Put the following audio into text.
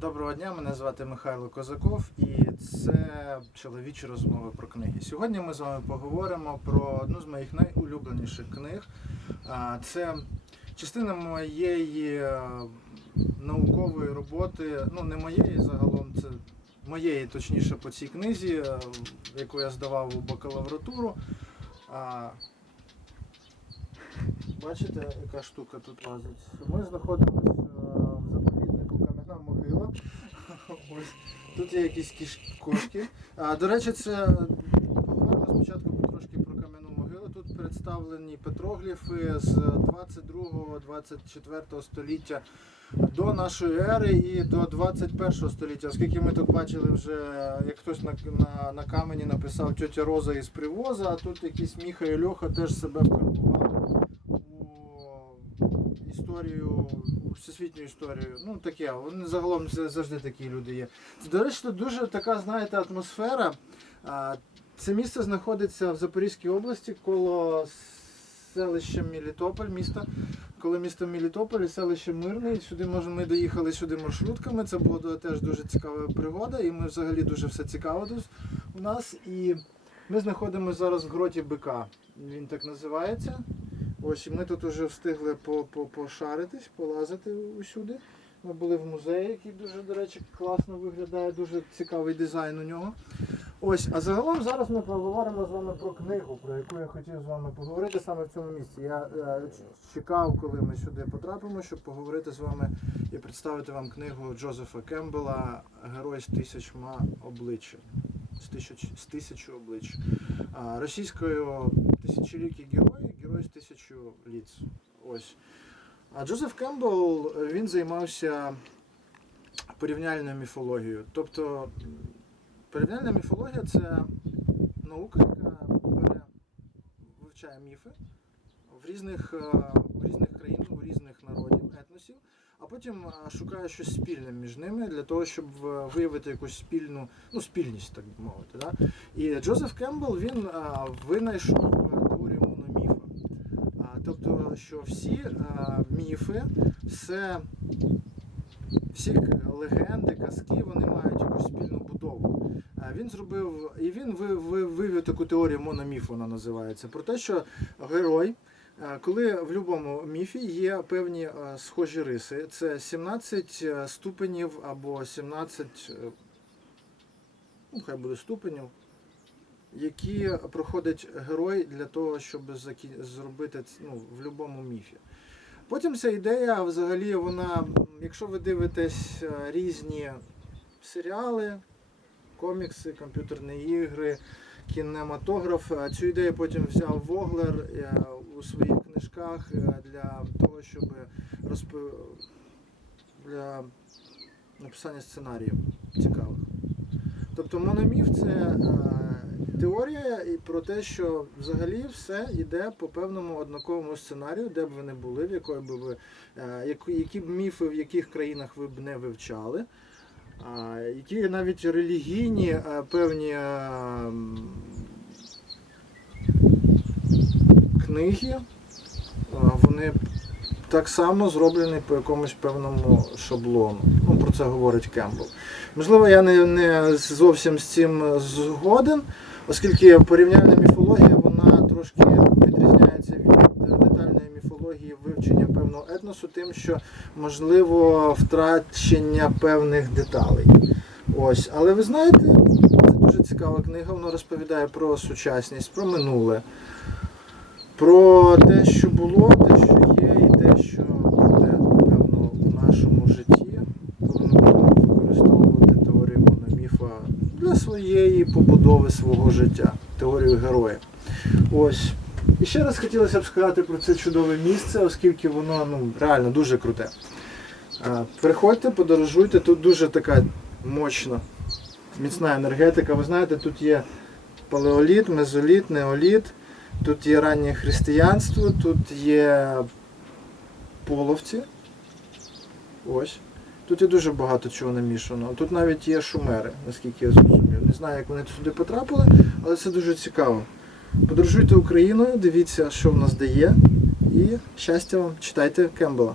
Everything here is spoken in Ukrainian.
Доброго дня, мене звати Михайло Козаков і це чоловічі розмови про книги. Сьогодні ми з вами поговоримо про одну з моїх найулюбленіших книг. Це частина моєї е, наукової роботи, ну не моєї загалом, це моєї точніше по цій книзі, е, яку я здавав у бакалавратуру. Бачите, яка штука тут лазить? Ми знаходимося Ось. Тут є якісь кішкошки. А, до речі, це поговоримо спочатку трошки про кам'яну могилу. Тут представлені петрогліфи з 22-24 століття до нашої ери і до 21 століття. Оскільки ми тут бачили вже, як хтось на, на, на камені написав тьотя Роза із привоза, а тут якісь Міха і Льоха теж себе вкарбували у історію, всесвітню історію. Ну таке, вони загалом завжди такі люди є. До речі, тут дуже така, знаєте, атмосфера. Це місце знаходиться в Запорізькій області коло селища Мілітополь, міста. Коли місто Мілітополь, селище Мирне, сюди може, ми доїхали сюди маршрутками. Це була теж дуже цікава пригода, і ми взагалі дуже все цікаво у нас. І ми знаходимося зараз в гроті бика. Він так називається. Ось і ми тут вже встигли по, по, пошаритись, полазити усюди. Ми були в музеї, який дуже, до речі, класно виглядає, дуже цікавий дизайн у нього. Ось, а загалом зараз ми поговоримо з вами про книгу, про яку я хотів з вами поговорити саме в цьому місці. Я е, чекав, коли ми сюди потрапимо, щоб поговорити з вами і представити вам книгу Джозефа Кембела Герой з тисячма облич. З тисяч, з тисячу облич. Російською тисячолікий герой, з тисячу ліц. Ось. А Джозеф Кембл він займався порівняльною міфологією. Тобто порівняльна міфологія це наука, яка вивчає міфи в різних, е, в різних країн, у різних народів, етносів, а потім е, шукає щось спільне між ними для того, щоб е, виявити якусь спільну, ну, спільність, так би мовити. Да? І Джозеф Кембл він е, винайшов е, теорію мономіфа. А, Що всі е, міфи, все, всі легенди, казки, вони мають якусь спільну будову. А Він зробив і він ви- ви- вивів таку теорію мономіф, вона називається, про те, що герой, е, коли в будь-якому міфі є певні е, схожі риси, це 17 е, ступенів або 17, е, ну хай буде ступенів, які проходить герой для того, щоб зробити ну, в будь-якому міфі. Потім ця ідея, взагалі, вона, якщо ви дивитесь е, різні серіали, комікси, комп'ютерні ігри, кінематограф, е, цю ідею потім взяв Воглер е, у своїх книжках для того, щоб розп... для написання сценаріїв цікавих. Тобто мономіф це теорія і про те, що взагалі все йде по певному однаковому сценарію, де б ви не були, в якої би ви, е, які, б міфи в яких країнах ви б не вивчали, які навіть релігійні е, певні е, книги, вони так само зроблені по якомусь певному шаблону. Ну, про це говорить Кембл. Можливо, я не, не зовсім з цим згоден, оскільки порівняльна міфологія вона трошки відрізняється від детальної міфології вивчення певного етносу, тим, що можливо втрачення певних деталей. Ось, але ви знаєте, це дуже цікава книга. Вона розповідає про сучасність, про минуле, про те, що було, те, що є, і те, що буде, певно, у нашому житті, коли ми будемо використовувати теорію мономіфа для побудови свого життя, теорію героя. Ось. І ще раз хотілося б сказати про це чудове місце, оскільки воно ну, реально дуже круте. Приходьте, подорожуйте, тут дуже така мощна, міцна енергетика. Ви знаєте, тут є палеоліт, мезоліт, неоліт, тут є раннє християнство, тут є половці. Ось. Тут є дуже багато чого намішано. Тут навіть є шумери, наскільки я зрозумів. Не знаю, як вони сюди потрапили, але це дуже цікаво. Подорожуйте Україною, дивіться, що в нас дає. І щастя вам, читайте Кембела.